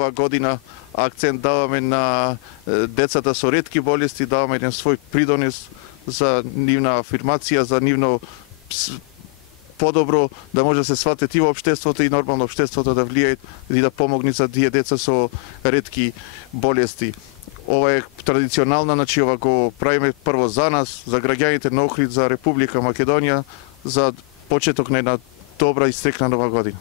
Ова година акцент даваме на децата со ретки болести, даваме еден свој придонес за нивна афирмација, за нивно подобро да може да се сватат и во општеството и нормално општеството да влијае и да помогне за тие деца со ретки болести. Ова е традиционална, значи ова го правиме прво за нас, за граѓаните на Охрид, за Република Македонија, за почеток на една добра и стрекна нова година.